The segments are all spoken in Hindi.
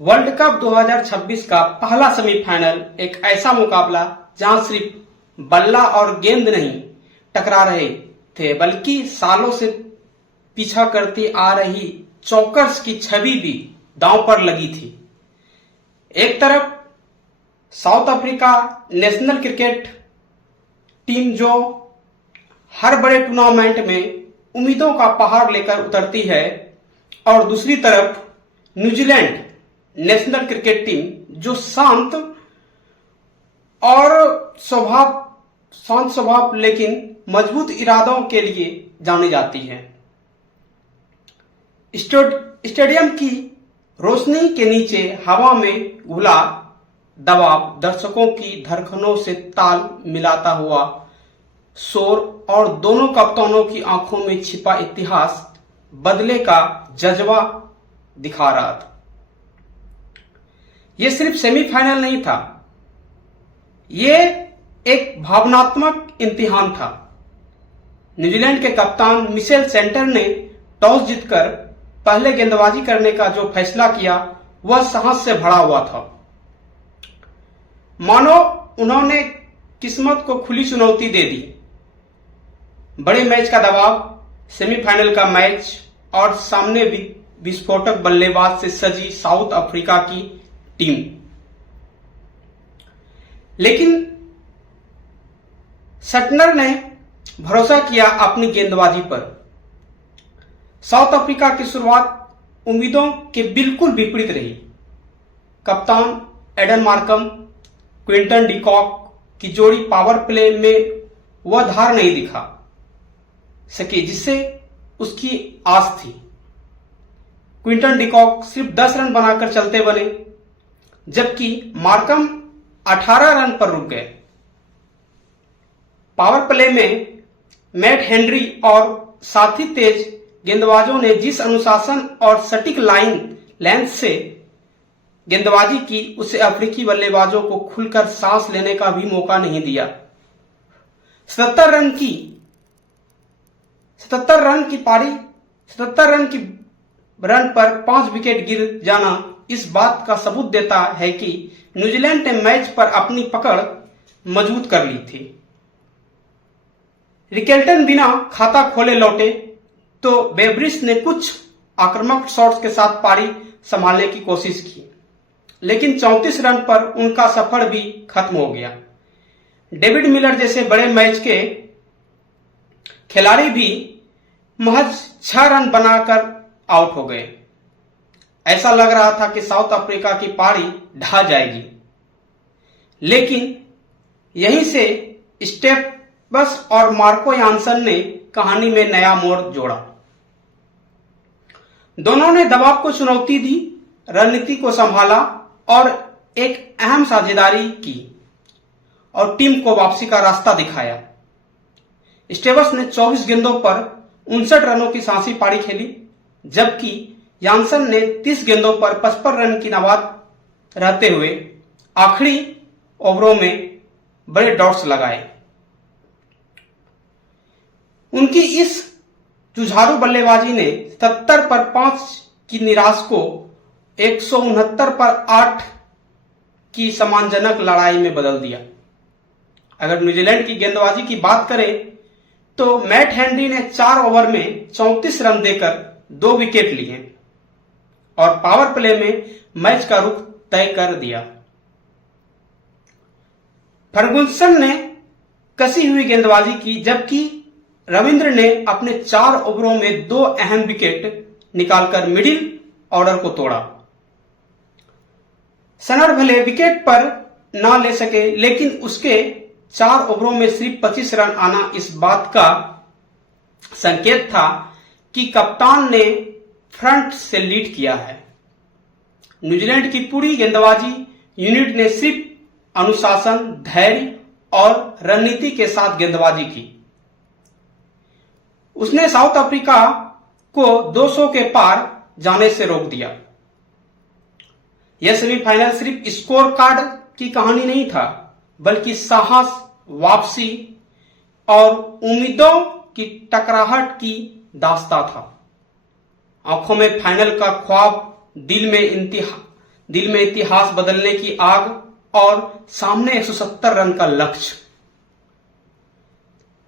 वर्ल्ड कप 2026 का पहला सेमीफाइनल एक ऐसा मुकाबला जहां सिर्फ बल्ला और गेंद नहीं टकरा रहे थे बल्कि सालों से पीछा करती आ रही चौकर्स की छवि भी दांव पर लगी थी। एक तरफ south Africa national cricket team जो हर बड़े टूर्नामेंट में उम्मीदों का पहाड़ लेकर उतरती है और दूसरी तरफ न्यूजीलैंड नेशनल क्रिकेट टीम जो शांत स्वभाव लेकिन मजबूत इरादों के लिए जानी जाती है। स्टेडियम की रोशनी के नीचे हवा में घुला दबाव, दर्शकों की धड़कनों से ताल मिलाता हुआ शोर और दोनों कप्तानों की आंखों में छिपा इतिहास बदले का जज्बा दिखा रहा था। यह सिर्फ सेमीफाइनल नहीं था, यह एक भावनात्मक इम्तिहान था। न्यूजीलैंड के कप्तान मिशेल सेंटर ने टॉस जीतकर पहले गेंदबाजी करने का जो फैसला किया वह साहस से भरा हुआ था। मानो उन्होंने किस्मत को खुली चुनौती दे दी। बड़े मैच का दबाव, सेमीफाइनल का मैच और सामने विस्फोटक बल्लेबाज से सजी साउथ अफ्रीका की टीम। लेकिन सटनर ने भरोसा किया अपनी गेंदबाजी पर। साउथ अफ्रीका की शुरुआत उम्मीदों के बिल्कुल विपरीत रही। कप्तान एडन मार्कम क्विंटन डिकॉक की जोड़ी पावर प्ले में वह धार नहीं दिखा सकी जिससे उसकी आस थी। क्विंटन डिकॉक सिर्फ 10 रन बनाकर चलते बने, जबकि मार्कम 18 रन पर रुक गए। पावर प्ले में मैट हेनरी और साथी तेज गेंदबाजों ने जिस अनुशासन और सटीक लाइन लेंथ से गेंदबाजी की उसे अफ्रीकी बल्लेबाजों को खुलकर सांस लेने का भी मौका नहीं दिया। 77 रन पर 5 विकेट गिर जाना इस बात का सबूत देता है कि न्यूजीलैंड ने मैच पर अपनी पकड़ मजबूत कर ली थी। रिकेल्टन बिना खाता खोले लौटे तो बेब्रिस ने कुछ आक्रामक शॉट्स के साथ पारी संभालने की कोशिश की, लेकिन 34 रन पर उनका सफर भी खत्म हो गया। डेविड मिलर जैसे बड़े मैच के खिलाड़ी भी महज 6 रन बनाकर आउट हो गए। ऐसा लग रहा था कि साउथ अफ्रीका की पारी ढह जाएगी, लेकिन यहीं से स्टेप्स और मार्को यानसन ने कहानी में नया मोड़ जोड़ा। दोनों ने दबाव को चुनौती दी, रणनीति को संभाला और एक अहम साझेदारी की और टीम को वापसी का रास्ता दिखाया। स्टेप्स ने 24 गेंदों पर 59 रनों की सांसी पारी खेली, जबकि यानसन ने 30 गेंदों पर 55 रन की नवाद रहते हुए आखिरी ओवरों में बड़े डॉट्स लगाए। उनकी इस जुझारू बल्लेबाजी ने 70 पर 5 की निराश को 169 पर 8 की सम्मानजनक लड़ाई में बदल दिया। अगर न्यूजीलैंड की गेंदबाजी की बात करें तो मैट हेनरी ने 4 ओवर में 34 रन देकर 2 विकेट लिए और पावर प्ले में मैच का रुख तय कर दिया। फर्गुसन ने कसी हुई गेंदबाजी की, जबकि रविंद्र ने अपने 4 ओवरों में 2 अहम विकेट निकालकर मिडिल ऑर्डर को तोड़ा। सनर भले विकेट पर ना ले सके, लेकिन उसके 4 ओवरों में सिर्फ 25 रन आना इस बात का संकेत था कि कप्तान ने फ्रंट से लीड किया है। न्यूजीलैंड की पूरी गेंदबाजी यूनिट ने सिर्फ अनुशासन, धैर्य और रणनीति के साथ गेंदबाजी की। उसने साउथ अफ्रीका को 200 के पार जाने से रोक दिया। यह सेमीफाइनल सिर्फ स्कोर कार्ड की कहानी नहीं था, बल्कि साहस, वापसी और उम्मीदों की टकराहट की दास्तां था। आंखों में फाइनल का ख्वाब, दिल में दिल में इतिहास बदलने की आग और सामने 170 रन का लक्ष्य।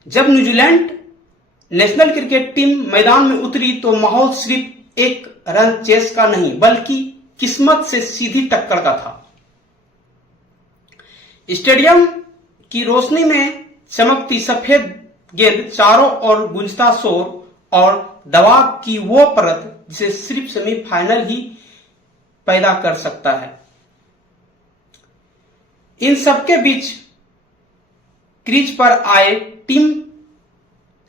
जब न्यूजीलैंड नेशनल क्रिकेट टीम मैदान में उतरी तो माहौल सिर्फ एक रन चेस का नहीं बल्कि किस्मत से सीधी टक्कर का था। स्टेडियम की रोशनी में चमकती सफेद गेंद, चारों ओर गूंजता शोर और दबाव की वो परत जिसे सिर्फ सेमीफाइनल ही पैदा कर सकता है। इन सबके बीच क्रीज पर आए टिम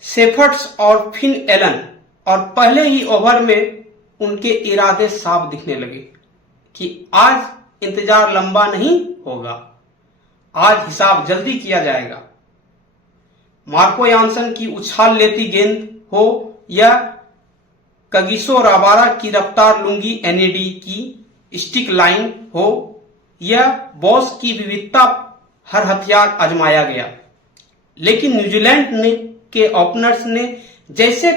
शेफर्ड और फिन एलन और पहले ही ओवर में उनके इरादे साफ दिखने लगे कि आज इंतजार लंबा नहीं होगा, आज हिसाब जल्दी किया जाएगा। मार्को यानसन की उछाल लेती गेंद हो या कगिसो रबाडा की रफ्तार लुंगी एनएडी की स्टिक लाइन हो या बॉस की विविधता, हर हथियार आजमाया गया। लेकिन न्यूजीलैंड के ओपनर्स ने जैसे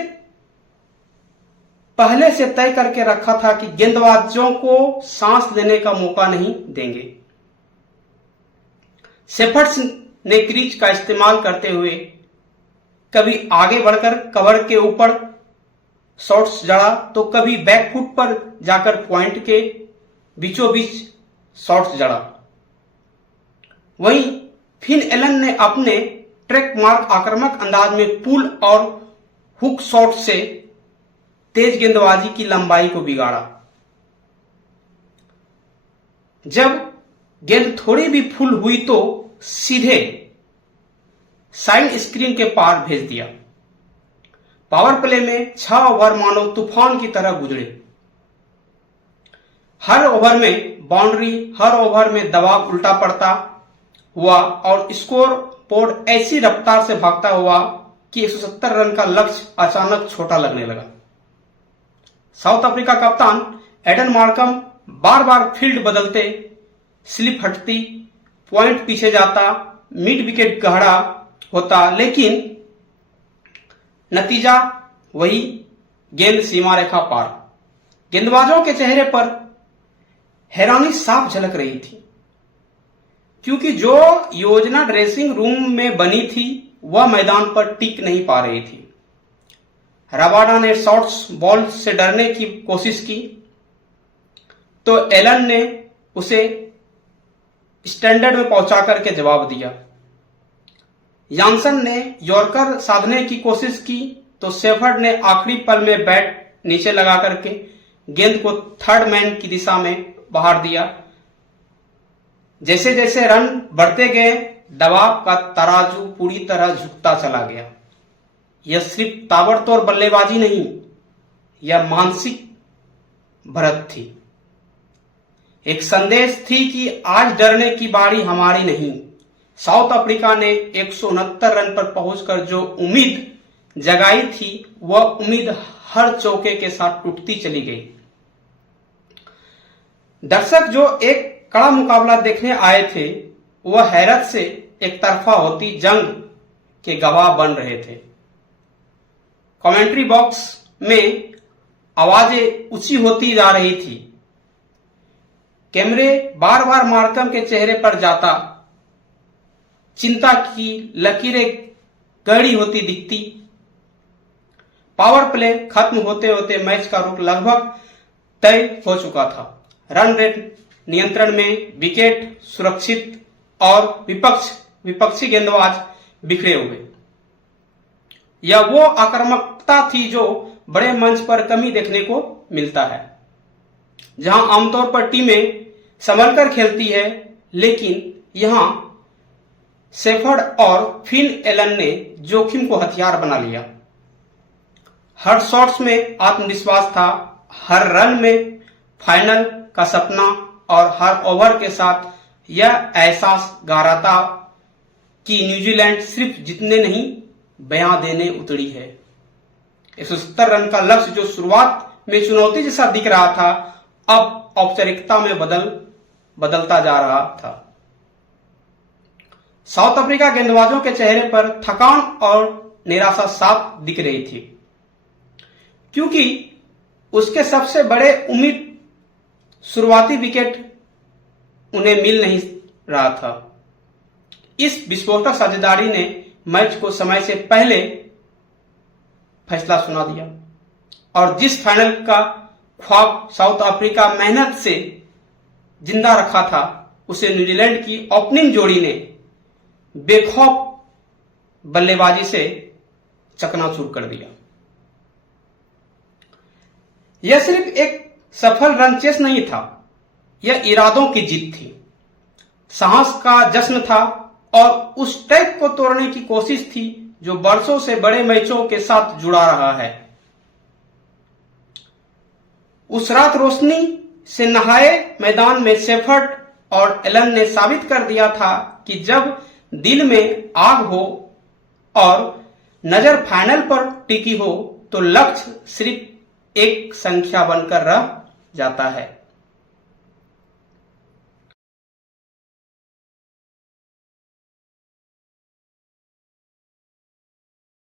पहले से तय करके रखा था कि गेंदबाजों को सांस लेने का मौका नहीं देंगे। शेफर्ड ने क्रीज का इस्तेमाल करते हुए कभी आगे बढ़कर कवर के ऊपर शॉट्स जड़ा तो कभी बैकफुट पर जाकर पॉइंट के बीचों बीच शॉट्स जड़ा। वहीं फिन एलन ने अपने ट्रैक मार्क आक्रामक अंदाज में पुल और हुक शॉट से तेज गेंदबाजी की लंबाई को बिगाड़ा। जब गेंद थोड़ी भी फुल हुई तो सीधे साइड स्क्रीन के पार भेज दिया। पावर प्ले में 6 ओवर मानो तूफान की तरह गुजरे। हर ओवर में बाउंड्री, हर ओवर में दबाव उल्टा पड़ता हुआ और स्कोर बोर्ड ऐसी रफ्तार से भागता हुआ कि 170 रन का लक्ष्य अचानक छोटा लगने लगा। साउथ अफ्रीका कप्तान एडन मार्कम बार बार फील्ड बदलते, स्लिप हटती, पॉइंट पीछे जाता, मिड विकेट गहरा होता, लेकिन नतीजा वही, गेंद सीमा रेखा पार। गेंदबाजों के चेहरे पर हैरानी साफ झलक रही थी क्योंकि जो योजना ड्रेसिंग रूम में बनी थी वह मैदान पर टिक नहीं पा रही थी। रबाडा ने शॉर्ट्स बॉल से डरने की कोशिश की तो एलन ने उसे स्टैंडर्ड में पहुंचा करके जवाब दिया। यानसन ने यॉर्कर साधने की कोशिश की तो शेफर्ड ने आखिरी पल में बैट नीचे लगा करके गेंद को थर्ड मैन की दिशा में बाहर दिया। जैसे जैसे रन बढ़ते गए दबाव का तराजू पूरी तरह झुकता चला गया। यह सिर्फ ताबड़तोड़ बल्लेबाजी नहीं, यह मानसिक भरत थी। एक संदेश थी कि आज डरने की बारी हमारी नहीं। साउथ अफ्रीका ने 169 रन पर पहुंचकर जो उम्मीद जगाई थी वह उम्मीद हर चौके के साथ टूटती चली गई। दर्शक जो एक कड़ा मुकाबला देखने आए थे वह हैरत से एक तरफा होती जंग के गवाह बन रहे थे। कमेंट्री बॉक्स में आवाजें ऊंची होती जा रही थी। कैमरे बार बार मार्कम के चेहरे पर जाता, चिंता की लकीरें गहरी होती दिखती। पावर प्ले खत्म होते होते मैच का रुख लगभग तय हो चुका था। रन रेट नियंत्रण में, विकेट सुरक्षित और विपक्षी गेंदबाज बिखरे हुए। यह वो आक्रामकता थी जो बड़े मंच पर कमी देखने को मिलता है, जहां आमतौर पर टीमें संभलकर खेलती है, लेकिन यहां शेफर्ड और फिन एलन ने जोखिम को हथियार बना लिया। हर शॉट्स में आत्मविश्वास था, हर रन में फाइनल का सपना और हर ओवर के साथ यह एहसास गहरा था कि न्यूजीलैंड सिर्फ जीतने नहीं बयां देने उतरी है। 170 रन का लक्ष्य जो शुरुआत में चुनौती जैसा दिख रहा था अब औपचारिकता में बदलता जा रहा था। साउथ अफ्रीका गेंदबाजों के चेहरे पर थकान और निराशा साफ दिख रही थी क्योंकि उसके सबसे बड़े उम्मीद शुरुआती विकेट उन्हें मिल नहीं रहा था। इस विस्फोटक साझेदारी ने मैच को समय से पहले फैसला सुना दिया और जिस फाइनल का ख्वाब साउथ अफ्रीका मेहनत से जिंदा रखा था उसे न्यूजीलैंड की ओपनिंग जोड़ी ने बेखौफ बल्लेबाजी से चकनाचूर कर दिया। यह सिर्फ एक सफल रन चेस नहीं था, यह इरादों की जीत थी, साहस का जश्न था और उस टैग को तोड़ने की कोशिश थी जो बरसों से बड़े मैचों के साथ जुड़ा रहा है। उस रात रोशनी से नहाए मैदान में शेफर्ड और एलन ने साबित कर दिया था कि जब दिल में आग हो और नजर फाइनल पर टिकी हो तो लक्ष्य सिर्फ एक संख्या बनकर रह जाता है।